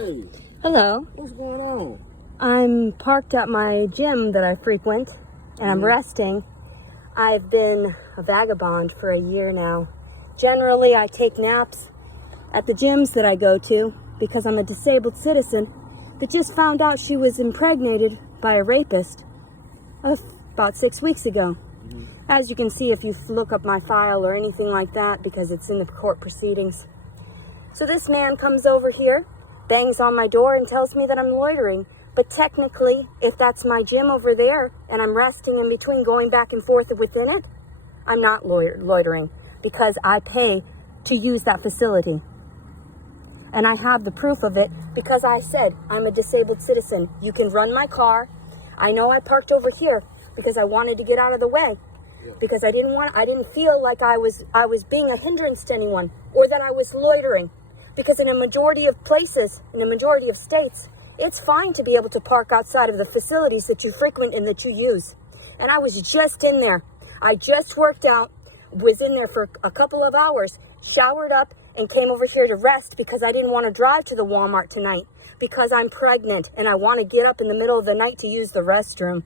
Hey. Hello. What's going on? I'm parked at my gym that I frequent, and I'm resting. I've been a vagabond for a year now. Generally, I take naps at the gyms that I go to because I'm a disabled citizen that just found out she was impregnated by a rapist about 6 weeks ago. As you can see if you look up my file or anything like that, because it's in the court proceedings. So this man comes over here, bangs on my door and tells me that I'm loitering. But technically, if that's my gym over there and I'm resting in between going back and forth within it, I'm not loitering because I pay to use that facility. And I have the proof of it because I said I'm a disabled citizen. You can run my car. I know I parked over here because I wanted to get out of the way. Because I didn't feel like I was being a hindrance to anyone or that I was loitering. Because in a majority of places, in a majority of states, it's fine to be able to park outside of the facilities that you frequent and that you use. And I was just in there. I just worked out, was in there for a couple of hours, showered up, and came over here to rest because I didn't want to drive to the Walmart tonight because I'm pregnant and I want to get up in the middle of the night to use the restroom.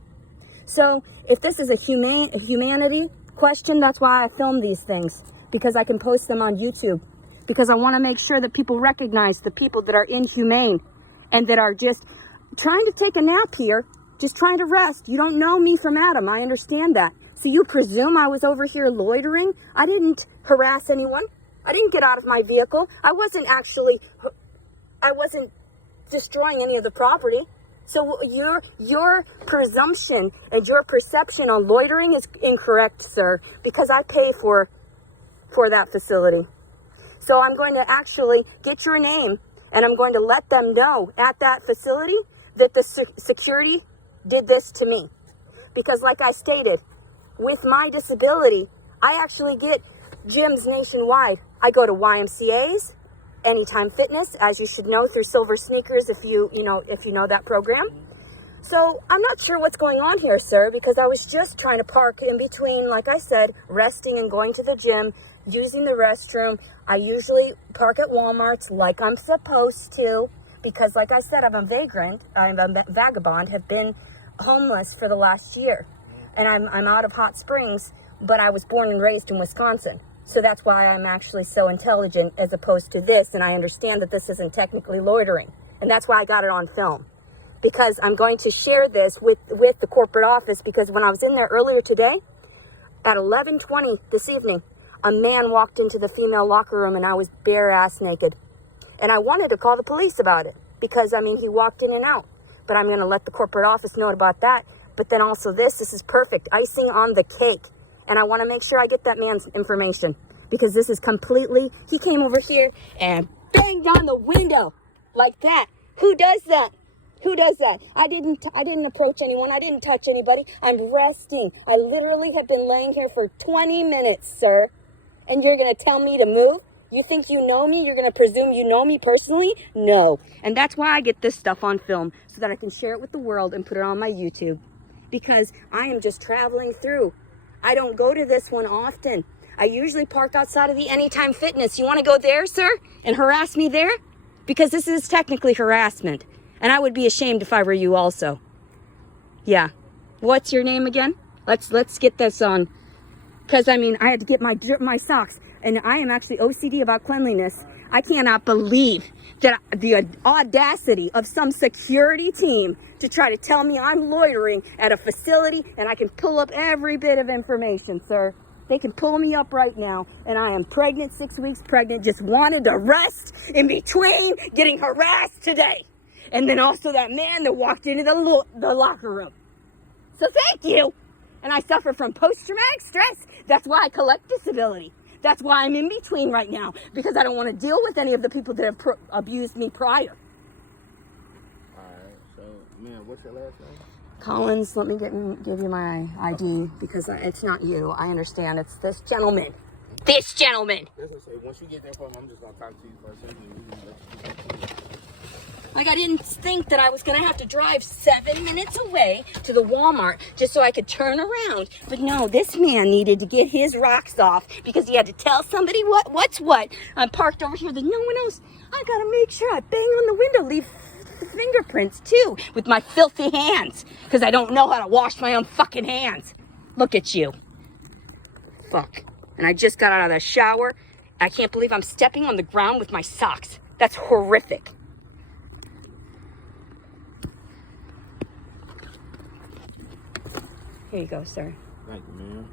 So if this is a humanity question, that's why I film these things, because I can post them on YouTube, because I want to make sure that people recognize the people that are inhumane and that are just trying to take a nap here, just trying to rest. You don't know me from Adam. I understand that. So you presume I was over here loitering? I didn't harass anyone. I didn't get out of my vehicle. I wasn't destroying any of the property. So your presumption and your perception on loitering is incorrect, sir, because I pay for that facility. So I'm going to actually get your name and I'm going to let them know at that facility that the security did this to me. Because like I stated, with my disability, I actually get gyms nationwide. I go to YMCAs, Anytime Fitness, as you should know, through Silver Sneakers, if you know that program. So I'm not sure what's going on here, sir, because I was just trying to park in between, like I said, resting and going to the gym, using the restroom. I usually park at Walmart's like I'm supposed to, because like I said, I'm a vagrant, I'm a vagabond, have been homeless for the last year. And I'm out of Hot Springs, but I was born and raised in Wisconsin. So that's why I'm actually so intelligent as opposed to this. And I understand that this isn't technically loitering. And that's why I got it on film. Because I'm going to share this with the corporate office. Because when I was in there earlier today, at 11:20 this evening, a man walked into the female locker room and I was bare ass naked. And I wanted to call the police about it. Because, I mean, he walked in and out. But I'm going to let the corporate office know about that. But then also this is perfect. Icing on the cake. And I want to make sure I get that man's information because this is completely, he came over here and banged on the window like that. Who does that? Who does that? I didn't approach anyone. I didn't touch anybody. I'm resting. I literally have been laying here for 20 minutes, sir. And you're going to tell me to move? You think you know me? You're going to presume you know me personally? No. And that's why I get this stuff on film so that I can share it with the world and put it on my YouTube because I am just traveling through. I don't go to this one often. I usually park outside of the Anytime Fitness. You want to go there, sir, and harass me there? Because this is technically harassment. And I would be ashamed if I were you also. Yeah. What's your name again? Let's get this on. Because, I mean, I had to get my socks. And I am actually OCD about cleanliness. I cannot believe that the audacity of some security team to try to tell me I'm loitering at a facility and I can pull up every bit of information, sir. They can pull me up right now and I am pregnant, 6 weeks pregnant, just wanted to rest in between getting harassed today. And then also that man that walked into the locker room. So thank you. And I suffer from post-traumatic stress. That's why I collect disability. That's why I'm in between right now, because I don't want to deal with any of the people that have abused me prior. All right. So, man, what's your last name? Collins, let me give you my ID, because it's not you. I understand. It's this gentleman. This gentleman. Listen, say, once you get there from, I'm just going to talk to you for a second. Like, I didn't think that I was going to have to drive 7 minutes away to the Walmart just so I could turn around. But no, this man needed to get his rocks off because he had to tell somebody what's what. I'm parked over here that no one else. I gotta make sure I bang on the window, leave fingerprints too, with my filthy hands, because I don't know how to wash my own fucking hands. Look at you. Fuck. And I just got out of the shower. I can't believe I'm stepping on the ground with my socks. That's horrific. Here you go, sir. Thank you, man.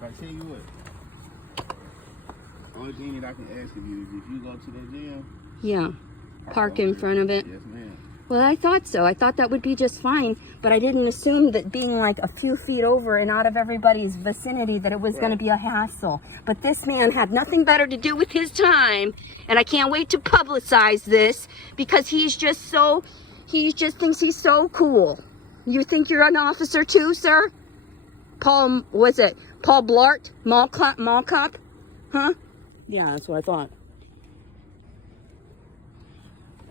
I tell you what. Only thing that I can ask of you is if you go to the gym. Yeah. Park in front of it. Yes, ma'am. Well, I thought so. I thought that would be just fine, but I didn't assume that being like a few feet over and out of everybody's vicinity that it was going to be a hassle. But this man had nothing better to do with his time, and I can't wait to publicize this because he just thinks he's so cool. You think you're an officer too, sir? Paul, was it Paul Blart? Mall cop? Huh? Yeah, that's what I thought.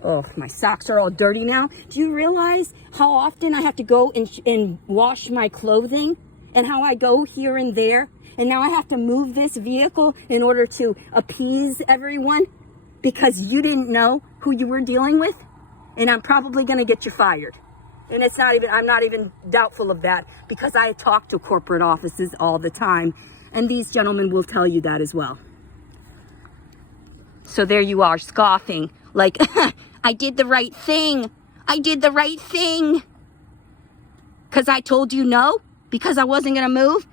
Oh, my socks are all dirty now. Do you realize how often I have to go and wash my clothing? And how I go here and there? And now I have to move this vehicle in order to appease everyone? Because you didn't know who you were dealing with? And I'm probably going to get you fired. And I'm not even doubtful of that, because I talk to corporate offices all the time. And these gentlemen will tell you that as well. So there you are, scoffing. Like, I did the right thing. I did the right thing. Because I told you no? Because I wasn't going to move?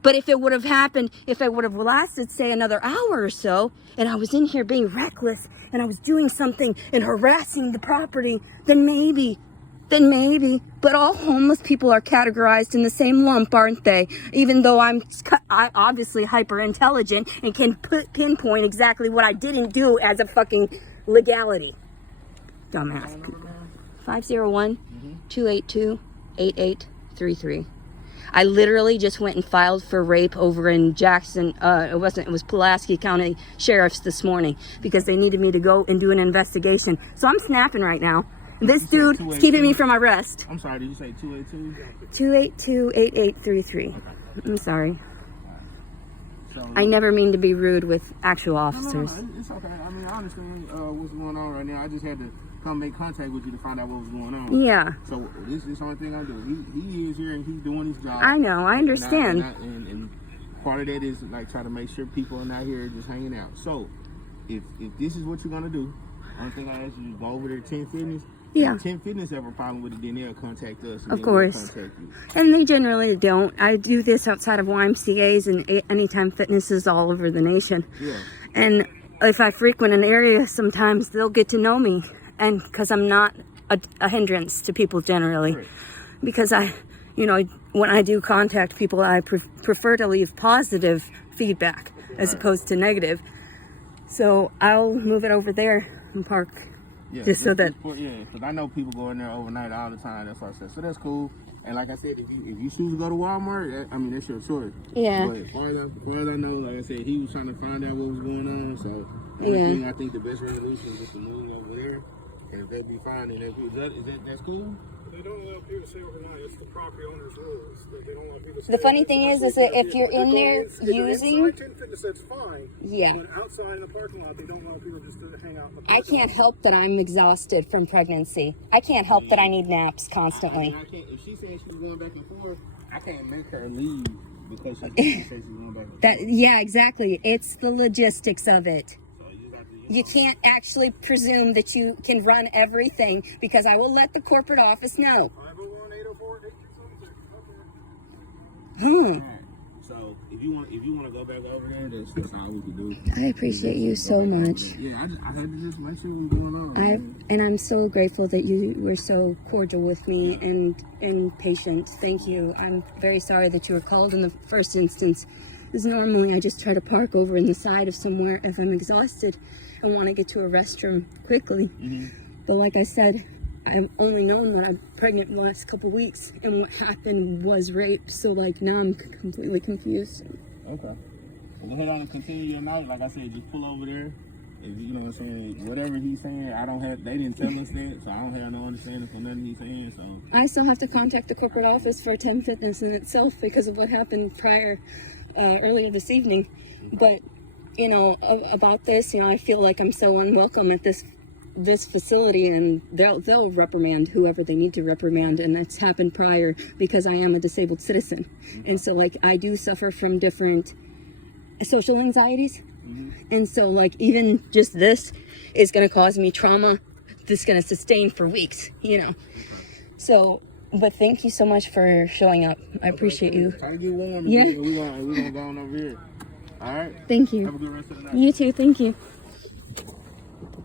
But if it would have happened, if it would have lasted, say, another hour or so, and I was in here being reckless, and I was doing something and harassing the property, then maybe. But all homeless people are categorized in the same lump, aren't they? Even though I'm obviously hyper intelligent and can pinpoint exactly what I didn't do as a fucking legality. Dumbass. 501-282-8833. I literally just went and filed for rape over in Jackson. It was Pulaski County Sheriff's this morning because they needed me to go and do an investigation. So I'm snapping right now. This dude is keeping me from arrest. I'm sorry, did you say 282? 282-8833. Okay. I'm sorry. So, I never mean to be rude with actual officers. No, it's okay. I mean, I understand what's going on right now. I just had to come make contact with you to find out what was going on. Yeah. So this is the only thing I do. He is here and he's doing his job. I know. I understand. And part of that is like try to make sure people are not here just hanging out. So if this is what you're gonna do, only thing I ask you is go over there to 10 Fitness. Yeah. If 10 Fitness have a problem with it, then they'll contact us. And of then course. We'll contact you. And they generally don't. I do this outside of YMCAs and Anytime Fitnesses all over the nation. Yeah. And if I frequent an area, sometimes they'll get to know me. And because I'm not a hindrance to people generally. Right. Because when I do contact people, I prefer to leave positive feedback as opposed to negative. So I'll move it over there and park. Yeah, just so that. Yeah, because I know people go in there overnight all the time. That's what I said. So that's cool. And like I said, if you choose to go to Walmart, that's your choice. Yeah. But as far as I know, like I said, he was trying to find out what was going on. So thing I think the best resolution is just to move over there. And if that'd be fine, then that's cool. They don't allow people to stay overnight. It's the property owner's rules. They don't allow people to stay. The funny thing is that if you're in there using, inside 10 Fitness, that's fine. Yeah. But outside in the parking lot, they don't allow people just to hang out in the parking I can't help that I'm exhausted from pregnancy. I can't help that I need naps constantly. I can't, if she says she's going back and forth, I can't make her leave because she says she's going back and forth. Yeah, exactly. It's the logistics of it. You can't actually presume that you can run everything because I will let the corporate office know. 501-824-8276. So if you want to go back over there, that's all we can do. I appreciate you so much. Yeah, I had to just make sure what was going on. And I'm so grateful that you were so cordial with me and patient. Thank you. I'm very sorry that you were called in the first instance. Because normally I just try to park over in the side of somewhere if I'm exhausted and want to get to a restroom quickly. Mm-hmm. But like I said, I've only known that I'm pregnant the last couple weeks, and what happened was rape. So like now I'm completely confused. Okay. Well, go ahead on and continue your night. Like I said, just pull over there. If you know what I'm saying, whatever he's saying, they didn't tell us that, so I don't have no understanding for nothing he's saying. So I still have to contact the corporate office for 10 Fitness in itself because of what happened earlier this evening. But you know, about this, you know, I feel like I'm so unwelcome at this facility, and they'll reprimand whoever they need to reprimand, and that's happened prior because I am a disabled citizen. And so like I do suffer from different social anxieties, and so like even just this is going to cause me trauma that's going to sustain for weeks, you know. So but thank you so much for showing up. I appreciate you. Try to get warm. Yeah. We're gonna go on over here. All right. Thank you. Have a good rest of the night. You too. Thank you.